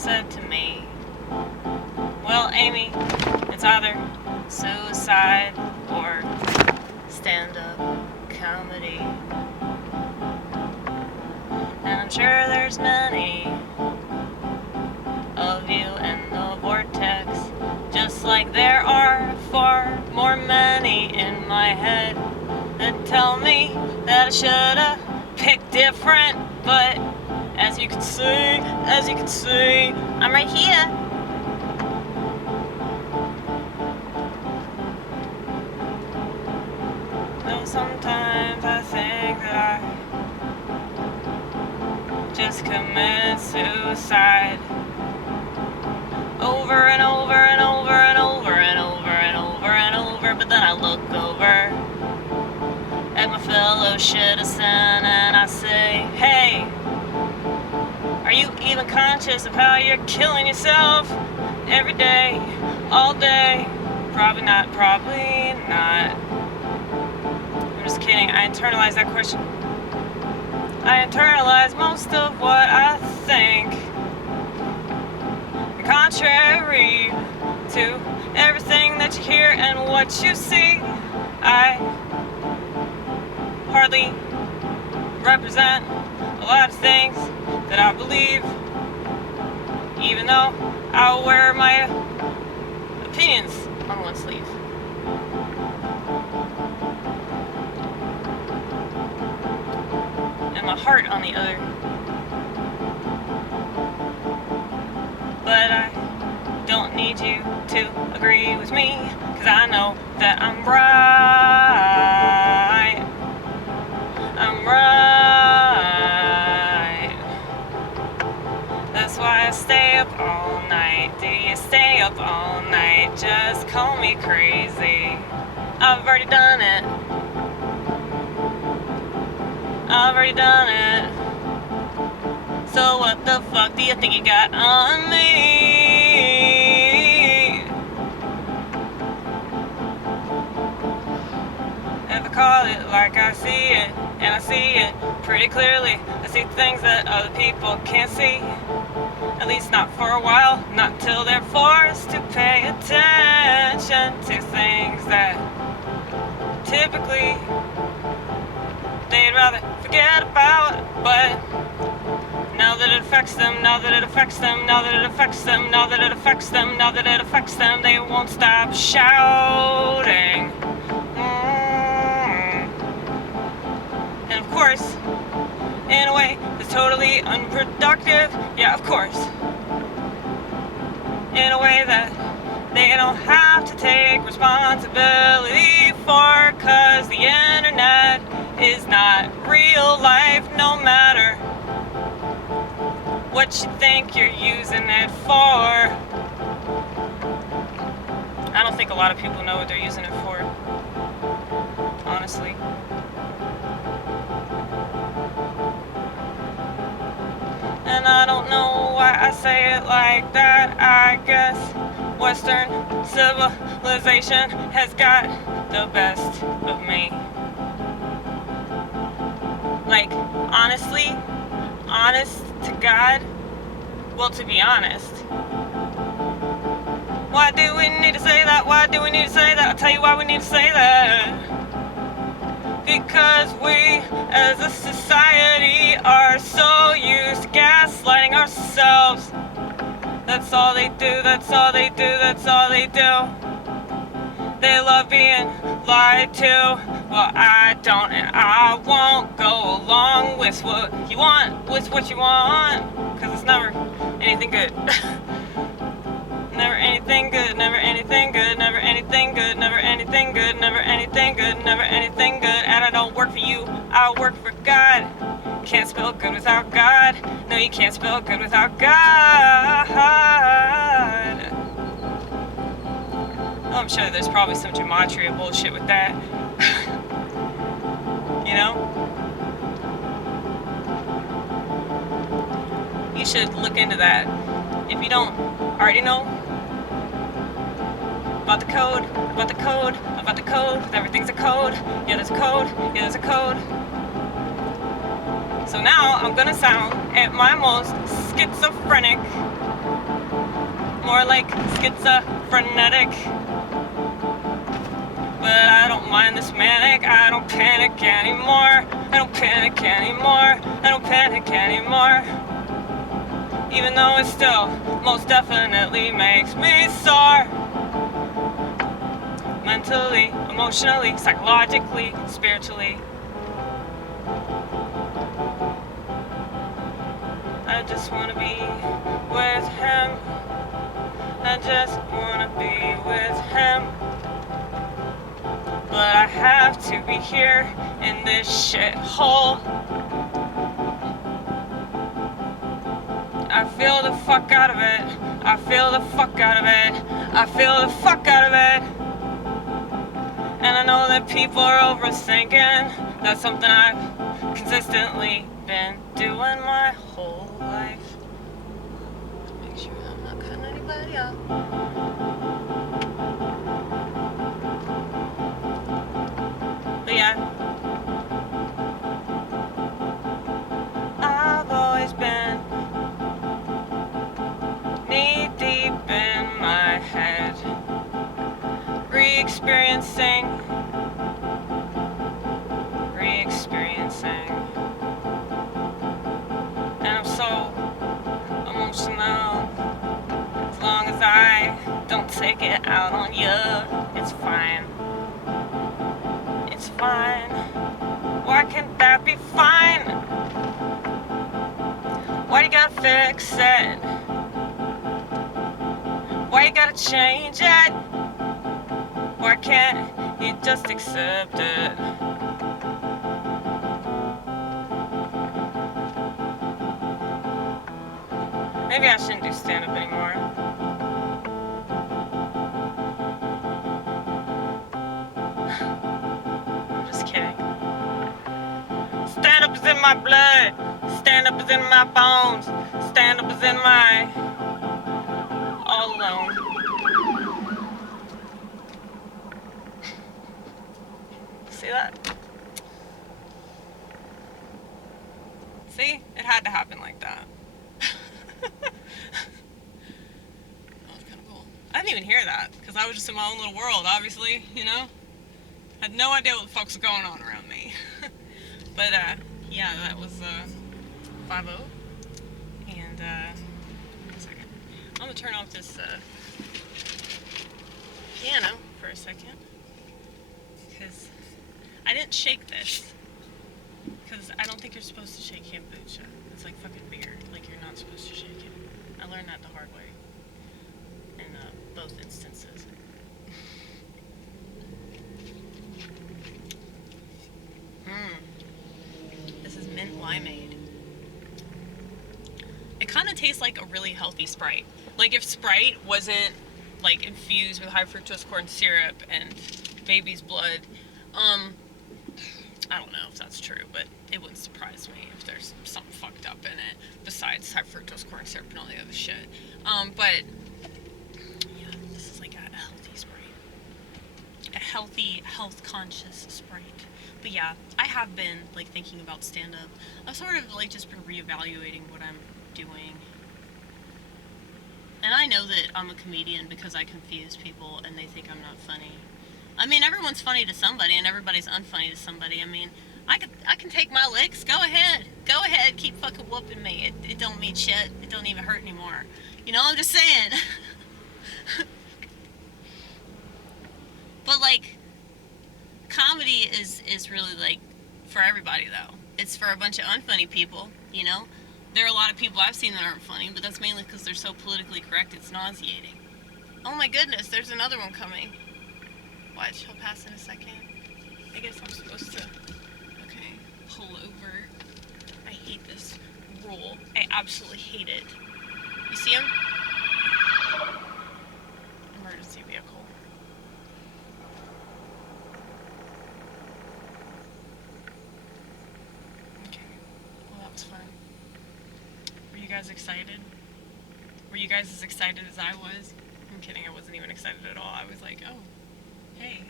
said to me, well, Amy, it's either suicide or stand-up comedy. And I'm sure there's many of you in the vortex, just like there are far more many in my head that tell me that I shoulda picked different, but as you can see, I'm right here. Though sometimes I think that I just commit suicide over and over and over and over and over and over and over, but then I look over at my fellow citizen and I say, hey, are you even conscious of how you're killing yourself every day, all day? Probably not. I'm just kidding. I internalize that question. I internalize most of what I think. And contrary to everything that you hear and what you see, I hardly represent a lot of things that I believe, even though I'll wear my opinions on one sleeve. And my heart on the other. But I don't need you to agree with me, 'cause I know that I'm right. I'm right. That's why I stay up all night. Do you stay up all night? Just call me crazy. I've already done it. I've already done it. So what the fuck do you think you got on me? If I call it like I see it, and I see it pretty clearly, I see things that other people can't see. At least not for a while, not until they're forced to pay attention to things that typically they'd rather forget about. But now that it affects them, now that it affects them, now that it affects them, now that it affects them, now that it affects them, they won't stop shouting. And of course, in a way that's totally unproductive, yeah, of course. In a way that they don't have to take responsibility for, 'cause the internet is not real life, no matter what you think you're using it for. I don't think a lot of people know what they're using it for, honestly. And I don't know why I say it like that. I guess Western civilization has got the best of me. Like, honestly, honest to God, well, to be honest, why do we need to say that? Why do we need to say that? I'll tell you why we need to say that. Because we, as a society, are so used to gaslighting ourselves. That's all they do, that's all they do, that's all they do. They love being lied to. Well, I don't, and I won't go along with what you want, because it's never anything good. Never anything good, never anything good, never anything good, never anything good, never anything good, never anything good. And I don't work for you, I work for God. Can't spell good without God. No, you can't spell good without God. Oh, I'm sure there's probably some gematria bullshit with that. You know? You should look into that. If you don't already know about the code, everything's a code. Yeah, there's a code. So now I'm gonna sound at my most schizophrenic, more like frenetic. But I don't mind this manic, I don't panic anymore. I don't panic anymore, I don't panic anymore. Even though it still most definitely makes me sore. Mentally, emotionally, psychologically, spiritually. I just wanna be with him. I just wanna be with him. But I have to be here in this shithole. I feel the fuck out of it. I feel the fuck out of it. I feel the fuck out of it. And I know that people are overthinking. That's something I've consistently been doing my whole life. Make sure I'm not cutting anybody off. But yeah, I've always been knee deep in my head, re-experiencing. And I'm so emotional. As long as I don't take it out on you, it's fine. It's fine. Why can't that be fine? Why you gotta fix it? Why you gotta change it? Why can't you just accept it? Maybe I shouldn't do stand-up anymore. I'm just kidding. Stand-up is in my blood. Stand-up is in my bones. Stand-up is in my... all alone. See that? See? It had to happen like that. That was kind of cool. I didn't even hear that, because I was just in my own little world, obviously, you know? Had no idea what the fuck's going on around me. But, yeah, that was, 5-0. And, wait a second. I'm gonna turn off this, piano for a second. Because I didn't shake this. Because I don't think you're supposed to shake kombucha. It's like fucking beer. Like, you're not supposed to shake it. I learned that the hard way. In, both instances. This is mint limeade. It kind of tastes like a really healthy Sprite. Like if Sprite wasn't like infused with high fructose corn syrup and baby's blood, I don't know if that's true, but it wouldn't surprise me if there's something fucked up in it besides high fructose corn syrup and all the other shit. But yeah, this is like a healthy Sprite. A healthy, health-conscious Sprite. But yeah, I have been like thinking about stand-up. I've sort of like just been reevaluating what I'm doing. And I know that I'm a comedian because I confuse people and they think I'm not funny. I mean, everyone's funny to somebody and everybody's unfunny to somebody. I mean, I can take my licks. Go ahead. Go ahead. Keep fucking whooping me. It don't mean shit. It don't even hurt anymore. You know, I'm just saying. But like, comedy is really like for everybody though. It's for a bunch of unfunny people, you know? There are a lot of people I've seen that aren't funny, but that's mainly because they're so politically correct it's nauseating. Oh my goodness, there's another one coming. Watch, he'll pass in a second. I guess I'm supposed to, okay, pull over. I hate this rule. I absolutely hate it. You see him? Emergency vehicle. Fun. Were you guys excited? Were you guys as excited as I was? I'm kidding, I wasn't even excited at all. I was like, oh, hey.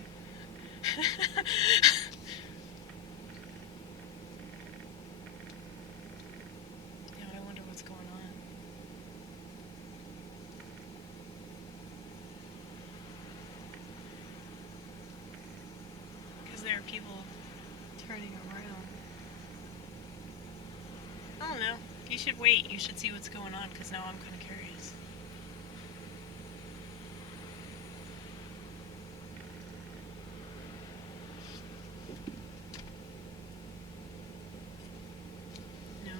Yeah, there are people turning around. I don't know. You should wait. You should see what's going on, because now I'm kind of curious. No,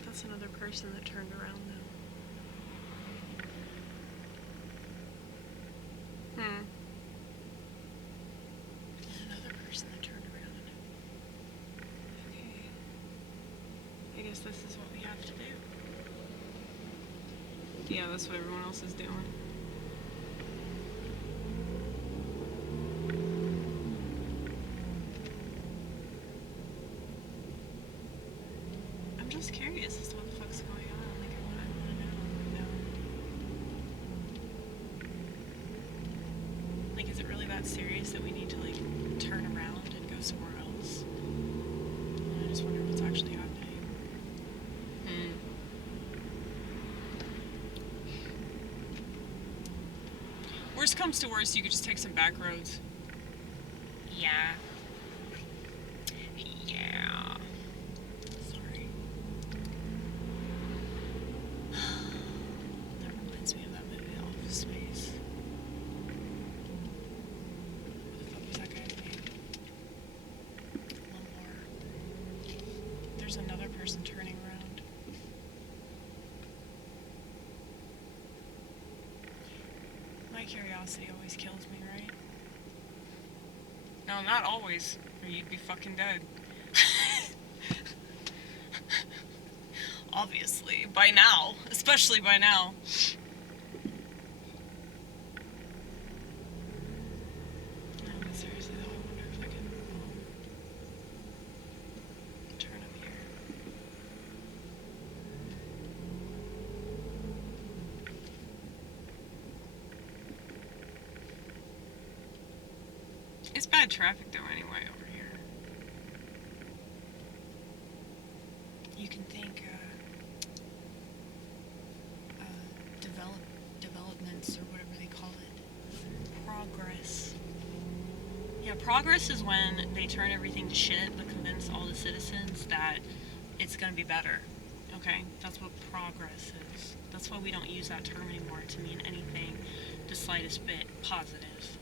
but that's another person that turned around, though. Another person that turned around. Okay. I guess this is what we have to do. Yeah, that's what everyone else is doing. I'm just curious as to what the fuck's going on. Like, I want to know. Like, is it really that serious that we need to, like, turn around and go somewhere else? And I just wonder what's actually happening. Worst comes to worst, you could just take some back roads. Yeah. Yeah. Sorry. That reminds me of that movie, Office Space. What the fuck was that guy's name? Lamar. There's another person turning around. My curiosity always kills me, right? No, not always, or you'd be fucking dead. Obviously, by now, especially by now. No, but seriously though, I wonder if I can turn up here. It's bad traffic though anyway over here. You can think developments or whatever they call it. Progress. Yeah, progress is when they turn everything to shit but convince all the citizens that it's gonna be better. Okay? That's what progress is. That's why we don't use that term anymore to mean anything the slightest bit positive.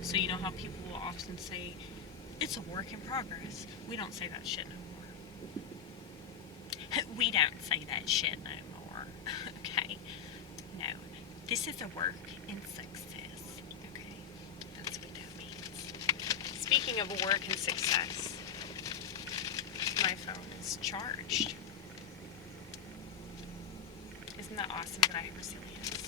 So you know how people will often say, it's a work in progress. We don't say that shit no more. We don't say that shit no more. Okay? No. This is a work in success. Okay? That's what that means. Speaking of a work in success, my phone is charged. Isn't that awesome that I have resilience?